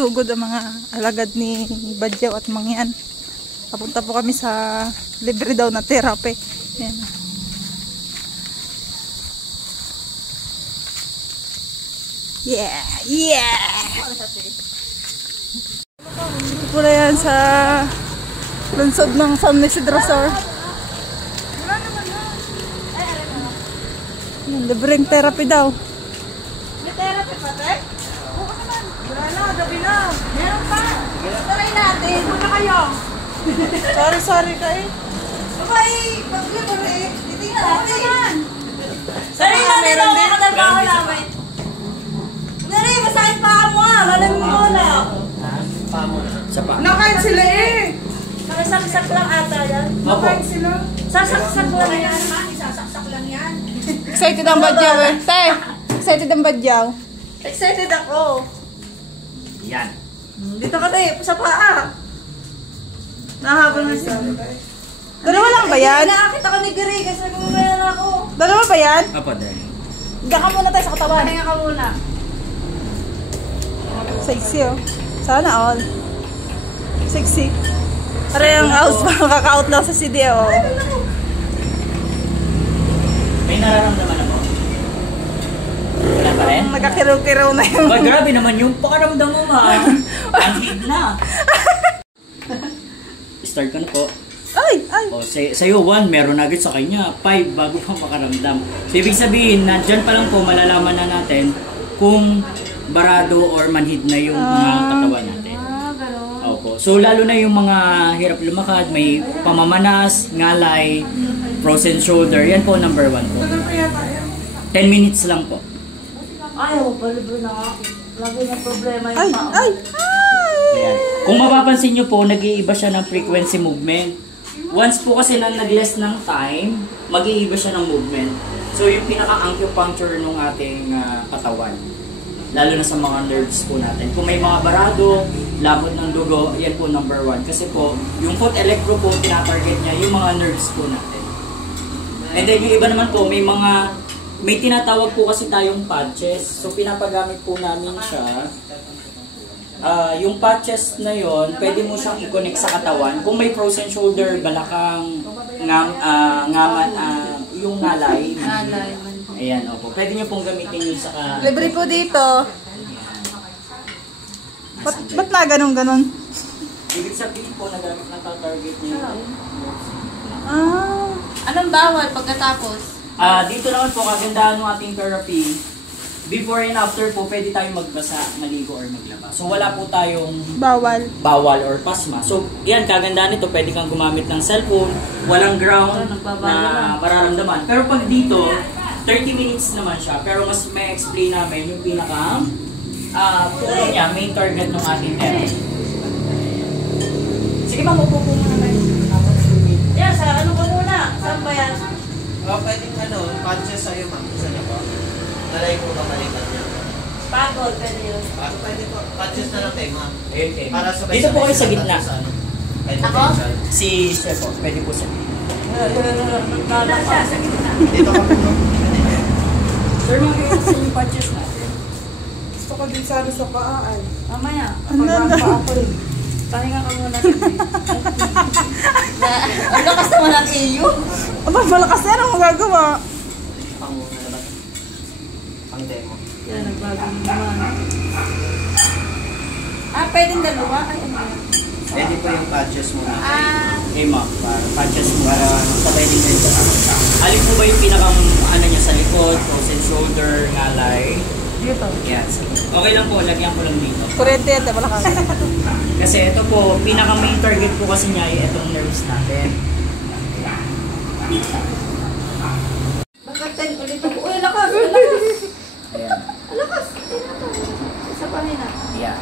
Sugod ang mga alagad ni Badyaw at Mangyan. Papunta po kami sa libre daw na therapy. Yan. Yeah! Yeah! Pula yan sa lunsod ng San Isidro Resort. Libreng therapy daw. May therapy pa, te? Oo naman. Wala na, gabi na. Meron pa. Try natin. Muna kayo. Sorry kayo. Babay, pag-libre, titingnan natin. Try natin daw ako trabaho namin. Dari, masakit pa mo ah. Malamig mo lang. Sa pa. Nakain sila eh. Nakasaksak lang ata yan. Nakain sila. Sasaksak lang yan. Isasaksak lang yan. Excited ang Badyaw eh. Te, excited ang Badyaw. Excited ako. Yan. Dito ka tayo, sa paa. Nahabol na siya. Dalawa lang ba yan? Nakakita ko ni Gary kasi nagmamayan ako. Dalawa ba yan? Apa dahil? Higa ka muna tayo sa katawan. Pahinga ka muna. Sexy oh. Sana all. Sexy. Para yung house pa kaka-out lang sa CD oh. May nararamdaman ako? Wala pa rin? Nagkakiraw-kiraw na yung... Ba, grabe naman yung pakaramdam mo, ma. Anhid na. Start ka na po. Ay! O, sa'yo 1, meron agad sa kanya. 5, bago ka makaramdam. So, ibig sabihin, na dyan pa lang po malalaman na natin kung barado or manhid na yung mga katawan natin. Gano'n. Opo. So, lalo na yung mga hirap lumakad, may pamamanas, ngalay, frozen shoulder. Yan po, number 1 po. 10 minutes lang po. Ayaw, balibre na ako. Lagi na problema yung Ay! paa. Ay! Ayan. Kung mapapansin nyo po, nag-iiba siya ng frequency movement. Once po kasi na nag-less ng time, mag-iiba siya ng movement. So, yung pinaka-acupuncture ng ating katawan. Lalo na sa mga nerves po natin. Kung may mga barado, labot ng dugo, yan po number 1. Kasi po, yung foot electro po, tinatarget niya yung mga nerves po natin. And then yung iba naman po, may tinatawag po kasi tayong patches. So pinapagamit po namin siya. Yung patches na yon, pwede mo siyang i-connect sa katawan. Kung may frozen shoulder, balakang, ngaman, yung nalay. Ayan, opo. Pwede nyo pong gamitin yun sa... Libre po dito. Ba't na ganun? Ibig sabihin po, natatarget nyo. Anong bawal pagkatapos? Dito naman po, kagandahan ng ating therapy. Before and after po, pwede tayong magbasa, maligo, or maglaba. So, wala po tayong bawal or pasma. So, yan, kagandahan nito, pwede kang gumamit ng cellphone, walang ground na mararamdaman. Pero pag dito, 30 minutes naman siya. Pero mas may explain namin yung pinaka puno niya, main target ng ating therapy. Sige ba, mapupo muna tayo. Yan, sa ano ko muna? Saan ba yan? Pwedeng patches sa'yo, ma'am. Isa na po. Nalay po ka balikan niya. Pagod, pwede yun. Pwede po. Patches na lang kayo, ma'am. Okay. Para sabay Dito po kayo sa gitna. Ako? Si Chef po, pwede po sa gitna. Wala siya, sa gitna. Dito ka po. Sir, mag-i-explain yung patches natin. Gusto ko din sana sa paa ay. Mamaya. Ano? Pahinga ka muna. Ang lakas naman ang iyo. Aba, malakas yan ang magagawa. Pang demo. Yan, nagbago naman. Pwedeng dalawa? Ay, ano yan? Pwede po yung patches mo na. Okay, ma'am. Patches mo. Para sabay din kayo sa kanta. Alin po ba yung pinakang niya sa likod, frozen shoulder, ngalay? Dito. Yan. Okay lang po, lagyan ko lang dito. Kurente yan, malakas. Kasi ito po, pinaka-main target po kasi niya ay itong nerves natin. Bakit 10 ulit ako? Uy, lakas! Lakas! Ayan. Lakas! Isa pa rin Yeah.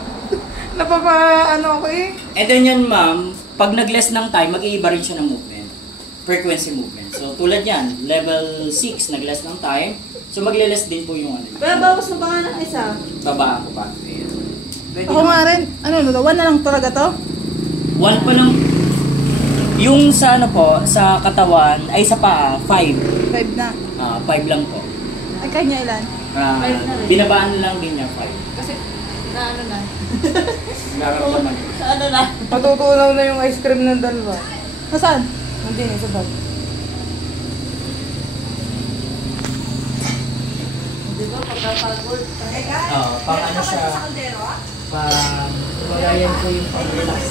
Napapa-ano ako eh. And then yan, ma'am, pag nag-less ng time, mag-iiba rin siya ng movement. Frequency movement. So, tulad yan, level 6, nag-less ng time. So, magle-less din po yung ano. Pero bawas mo pa nga ng isa. Baba ako pa. Ayan. Pwede Ako nga rin. Ano, 1 na lang talaga to? 1 pa lang. Yung sa ano po, sa katawan, ay sa paa, 5. 5 na. 5 lang po. Ay, kanya ilan? Binabaan lang din niya 5. Kasi, na ano na. nararamdaman. Ano na? Matutunaw na yung ice cream ng dalawa. Nasaan? Hindi, sa bag. Di ba, pagkapagod. Pang ano siya, pang wala yan po yung pang-relax